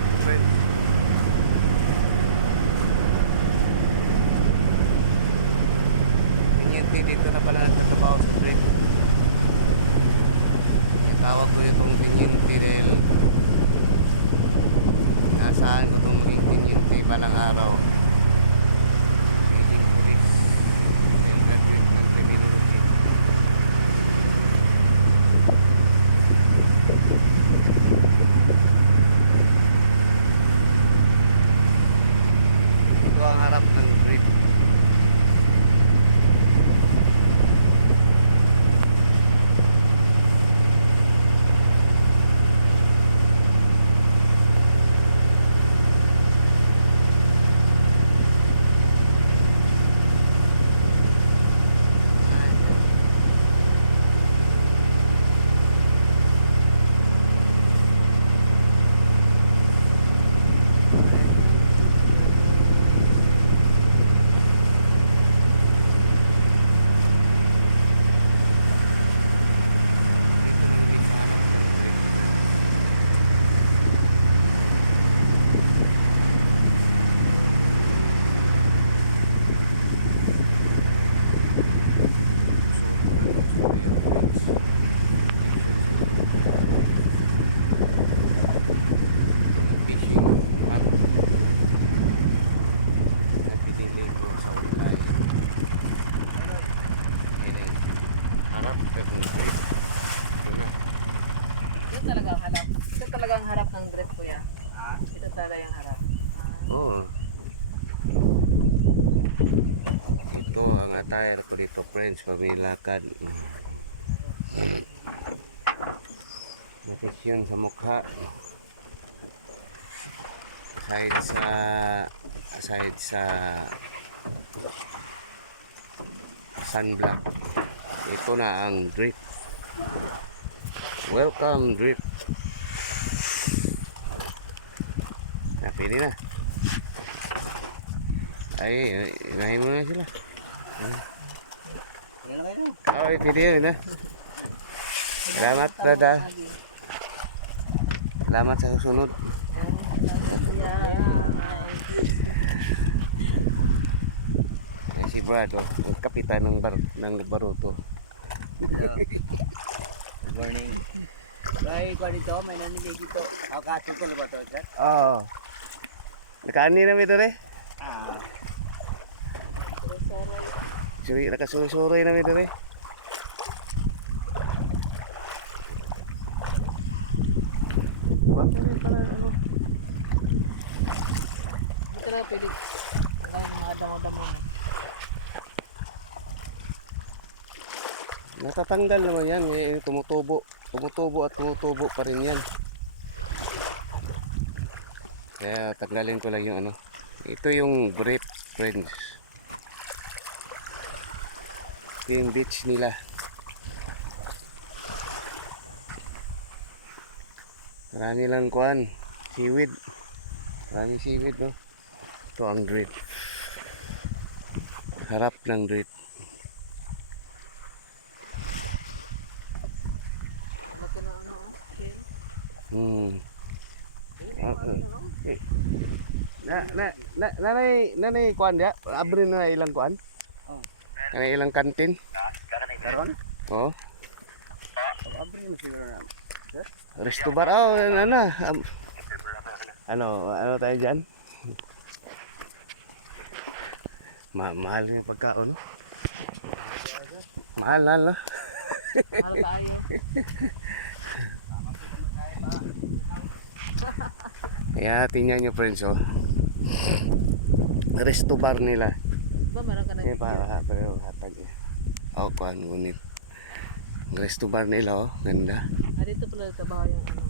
drip friends. Pinyente dito na pala nagtatrabaho sa drip. Tawag ko itong pinyente dahil nasaan ko itong maging pinyente balang araw. I-increase yung graduate ng criminology. Ito ang harap ng drip. Ito talaga ang harap ng drip, kuya. Ito talaga yung harap. Oo. Ito ang attire ko dito, friends, pag may lakad. Matis yun sa mukha. Aside sa sunblock. Ito na ang drip. Welcome drip. Pwede na. Ay, inahin mo na sila. Ay, pwede yun na. Salamat, Dada. Salamat sa susunod. Si Brad, ang kapitan ng baruto. Good morning. Ay, kung dito, may nanilig dito. Ako katutol ba ito, sir? Oo. Nakaani na ito rin? Nakasuroy na ito rin. Bakit rin pala ano? Ito talaga pwede. Ay, mga damo-damo na. Natatanggal naman yan. Tumutubo. Tumutubo at tumutubo pa rin yan. Kaya tanggalin ko lang yung ano. Ito yung drip, friends. Ito yung beach nila. Marami lang kuhan. Seaweed. Marami seaweed, no? Ito ang drip. Harap ng drip. Nanay kuan dia, abri na ilang kuan. Nanay ilang kantin. Karon? Oh, Abri mo siguro na. resto bar. Oh, ano tayo diyan? Mahal yung pagkaon. Mahal no? Mahal tayo. Kaya tingnan nyo, friends, oh. Resto bar nila. Ba, meron ka na Eh, pero hatag niya. Oh, kuhan, ngunit. Resto bar nila, oh. Ganda. dito pala trabaho yung ano.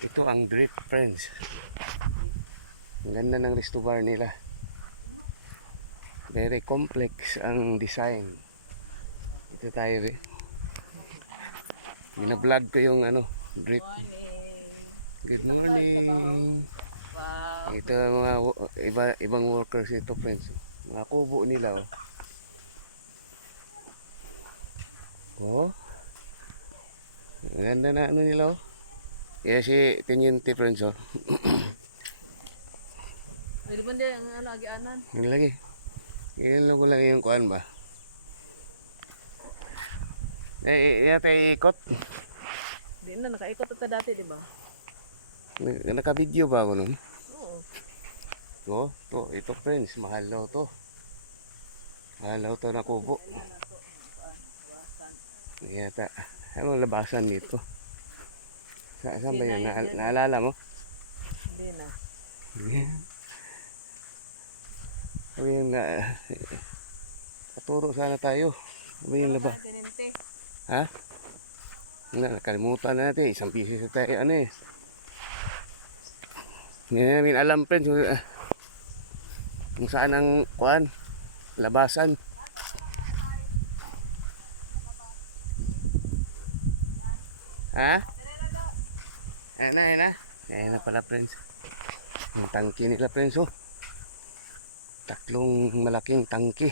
Ito ang drip, friends. Ang ganda ng resto bar nila. Very complex ang design. Ito tayo, eh. Binablog ko yung ano, drip. Good morning. Wow. Ito ang mga ibang workers ito, friends. Mga kubo nila, oh. Oh. Ang ganda na ano nila oh. Kaya si Teniente Friends oh. Pwede ba hindi ang ano, agianan? Hindi lagi. Ilan ko lang yung kuan ba? Yata ikot. Hindi na, nakaikot ito dati, di ba? Naka-video ba ako nun? Oo. Ito friends, mahal daw to. Mahal daw to na kubo. Yata. Ano labasan dito? Saan ba yun? Naalala mo? Hindi na. Sabi yung katuro sana tayo. Sabi yung laba. Tininte. Ha? Nakalimutan na natin. Isang piso sa tayo. Ano eh. Hindi namin alam friends. Kung saan ang kuan. Labasan. Ha? Ayan na. Ayan na pala friends. Yung tangki nila friends oh. Tatlong malaking tangki.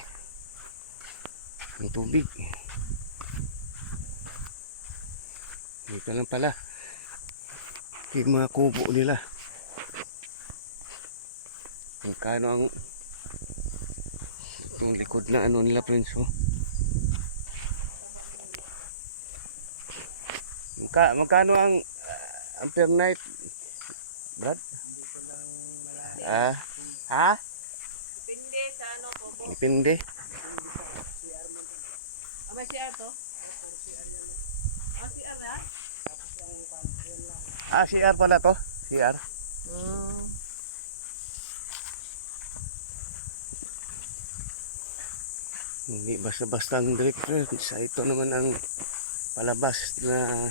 Ang tubig. Dito lang pala. Yung mga kubo nila. Magkano ang yung likod na ano nila friends oh. Magkano ang per night Brad? Ha? Depende sa ano, Bobo. Depende. May CR to? CR na? CR pala to. CR. Hindi basta-basta ang director. Sa ito naman ang palabas na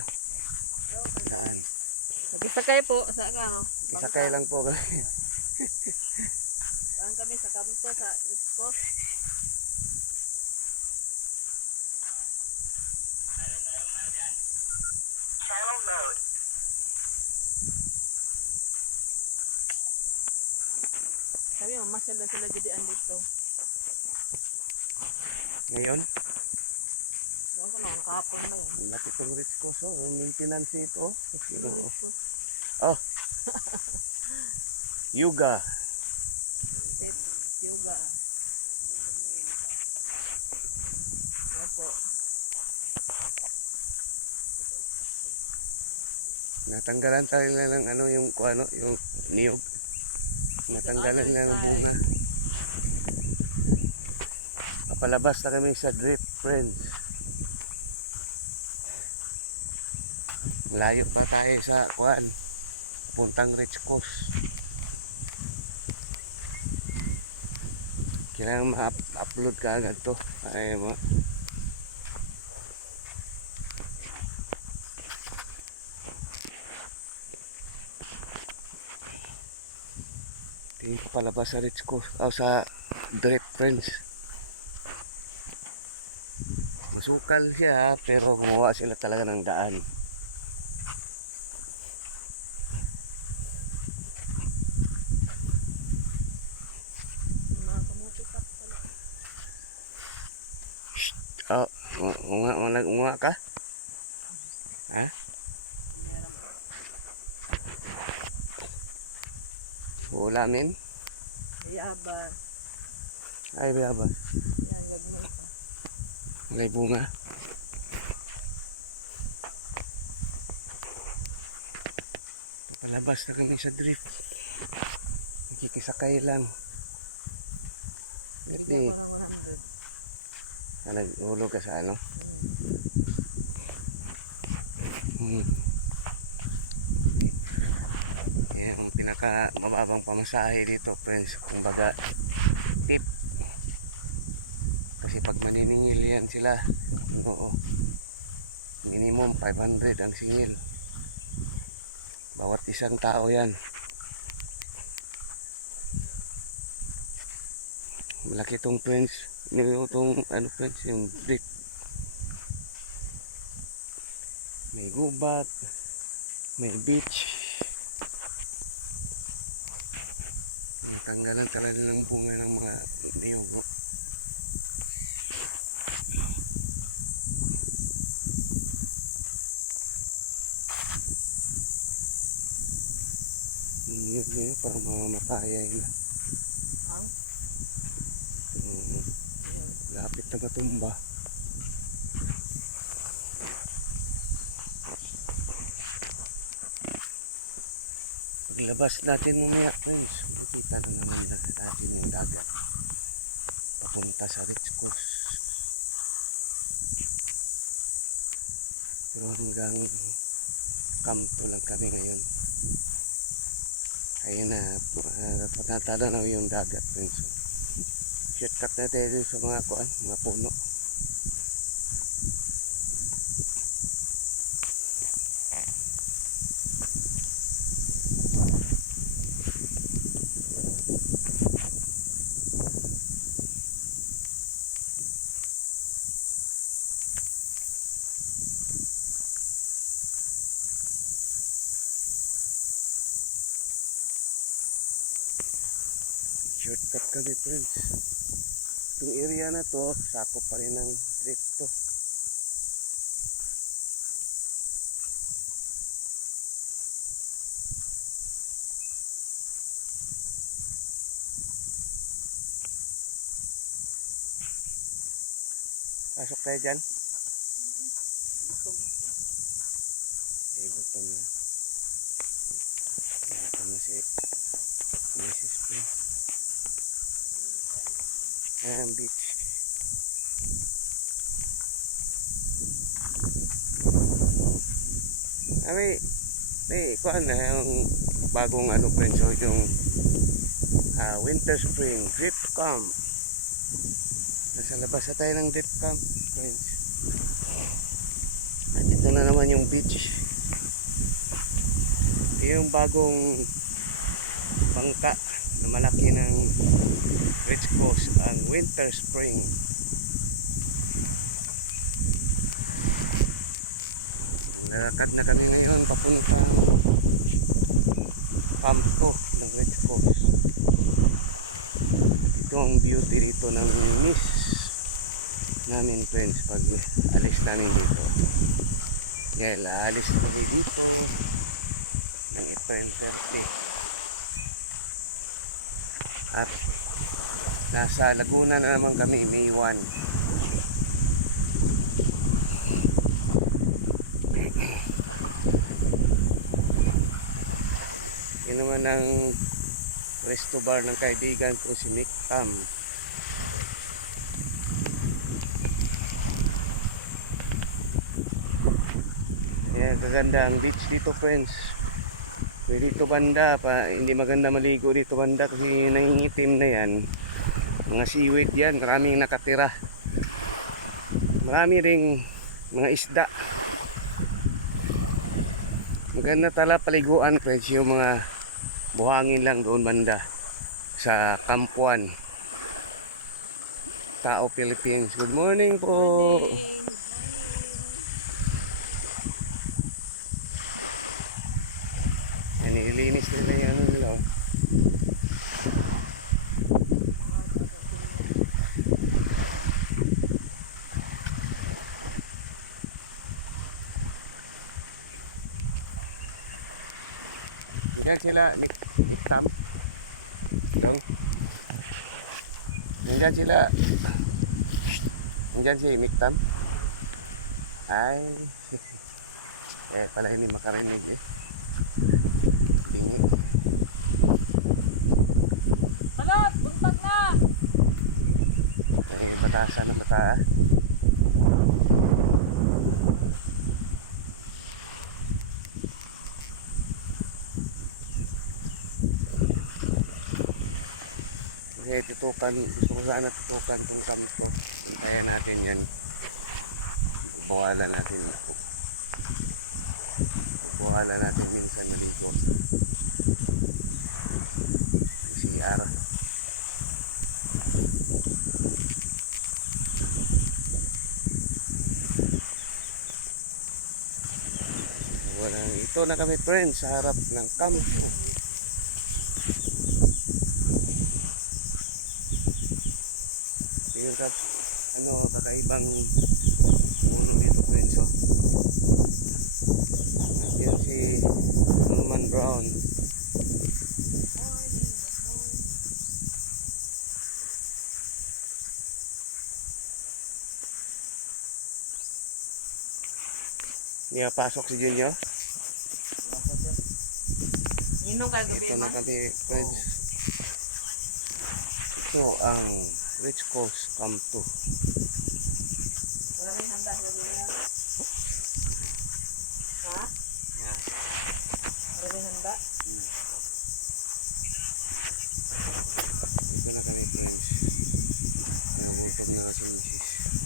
daan. Nagisakay po. Saan ka, no? Isakay lang po. Saan kami sa kanto sa Iskot? Sabi mo, masyal na sila jadian dito. Ngayon, Ewan ko na, kahapon ba yan? lapit ang rich ko. So, maintenance ito. Oh. Yuga. Yoga. Opo. Natanggalan tayo na ng ano yung ano, yung niyog. Natanggalan na ng bunga. Papalabas na kami sa drip friends. Malayo pa tayo sa kuan. Puntang Rich Coast. Kailangan ma-upload ka agad to. Ay mo. Tingin ko palabas sa Rich Coast. Sa drip friends. Masukal siya pero gumawa sila talaga ng daan. Oh, unga ka? Ha? Ulamin? Yabar. Ay, bayaba. Yan, lagmay pa. May bunga. Palabas na kami sa drift. Nakikisakay lang. Bigyan Hindi. ko ng 100. Naghulog ka sa ano? Yan ang pinaka mababang pamasahe dito friends. Kumbaga tip. Kasi pag maniningil yan sila, oo, minimum 500 ang singil. Bawat isang tao yan. Malaki itong friends. Itong ano friends, yung brick. May gubat, may beach. Tanggalan talaga ng bunga ng mga niyog. gilid niya parang mamamatayay na. Ang? Mm, lapit na matumba. Paglabas natin mamaya friends, makikita na naman natin yung dagat papunta sa Rich Coast. Pero hanggang Camto lang kami ngayon. Ayun na, natatanaw yung dagat friends. Shortcut na tayo sa mga kuan, mga puno. Shortcut kami friends. Itong area na to, sakop pa rin ng trip to. Pasok tayo dyan. Gutom na. Gutom na si Mrs. Prince. Ayan, beach. May kuan na yung bagong ano friends, so yung winter spring drip camp. Nasa labas na tayo ng drip camp friends. At ito na naman yung beach. Ito yung bagong bangka na malaki ng Rich Coast, ang winter spring. Lalakad na kami ngayon papunta Camto ng Rich Coast. Ito ang beauty dito ng miss namin friends pag alis namin dito. Dahil aalis kami dito ng April 30. At nasa Laguna na naman kami May 1. Yan naman ang resto bar ng kaibigan ko si Mick Tam. Yan, kaganda ang beach dito friends. Dito banda pa, hindi maganda maligo dito banda kasi nangingitim na yan. Mga seaweed yan, maraming nakatira. Marami ring mga isda. Maganda tala paliguan friends, yung mga buhangin lang doon banda sa Kampuan. Tao Philippines. Good morning po. Yan, nilinis nila yung ano nila. Yan sila, Miktam. Nandiyan sila. Nandiyan si Miktam. Ay. Pala hindi makarinig eh. Bingi. Balot! Buntag na! Ay, batasan na bata. Okay, tutukan. Gusto ko sana tutukan itong kampo. Kaya natin yan. Buwala natin ito. Buwala natin minsan nalipo. CR. Ito na kami friends sa harap ng kampo. Yung kakaibang ulo dito friends, oh. Nandiyan si Norman Brown. Hindi pasok si Junior. Inom kayo gabi Ito na man. kami, friends. So, ang Rich Coast Camp 2.